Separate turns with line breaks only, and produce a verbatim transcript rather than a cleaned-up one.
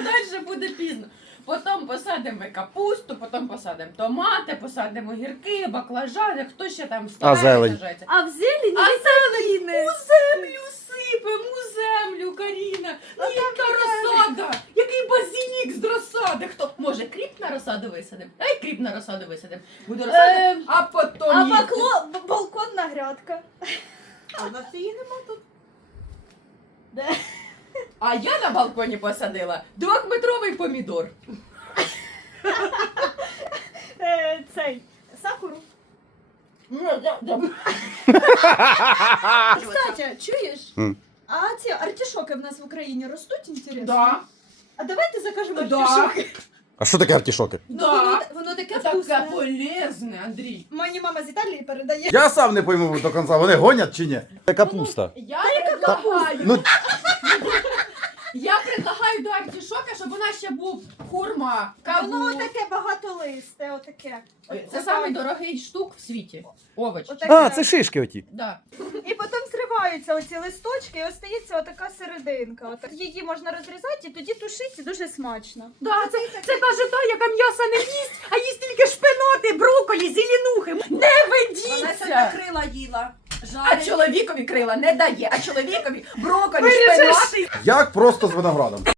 далі буде пізно. Потім посадимо капусту, потім посадимо томати, посадимо гірки, баклажани, хто ще там
А зелень?
сажається.
А в зелені
А
вітаміни.
У землю сипемо, у землю, Каріна. Ну яка розсада? Який базилік з розсади? Хто? Може кріп на розсаду висадимо? Ай, кріп на розсаду висадимо. Буде розсада,
Ем,
а потім
А
їсти.
бакло... б- балконна грядка.
А в нас її нема тут.
Де?
А я на балконі посадила двохметровий помідор.
Е, Цей, сакуру. Кстати, чуєш?
М.
А ці артишоки в нас в Україні ростуть, інтересно?
Да,
А давайте закажемо
Да.
артишоки.
А що таке артішоки?
Ну, воно,
да.
воно таке
Таке
вкусне.
полезне, Андрій.
Мені мама з Італії передає.
Я сам не пойму до кінця, вони гонять чи ні? Це капуста.
Я предлагаю,
Ну,
я предлагаю до артишока, щоб у нас ще був хурма,
Воно
кавун.
таке багатолисте, отаке.
Це самий дорогий штук в світі. Овоч.
Отаке.
а, це шишки оті.
Да.
І потім зриваються оці листочки, і остається отака серединка. Отак. Її можна розрізати, і тоді тушить, і дуже смачно.
Да, це, це каже та, яка м'яса не їсть, а їсть тільки шпинати, брокколі, зеленухи. Не
Вона це
ведіться!
крила їла.
А
Жарить.
чоловікові крила не дає, а чоловікові брокколі,
Виріжеш.
шпинати.
Як просто з виноградом.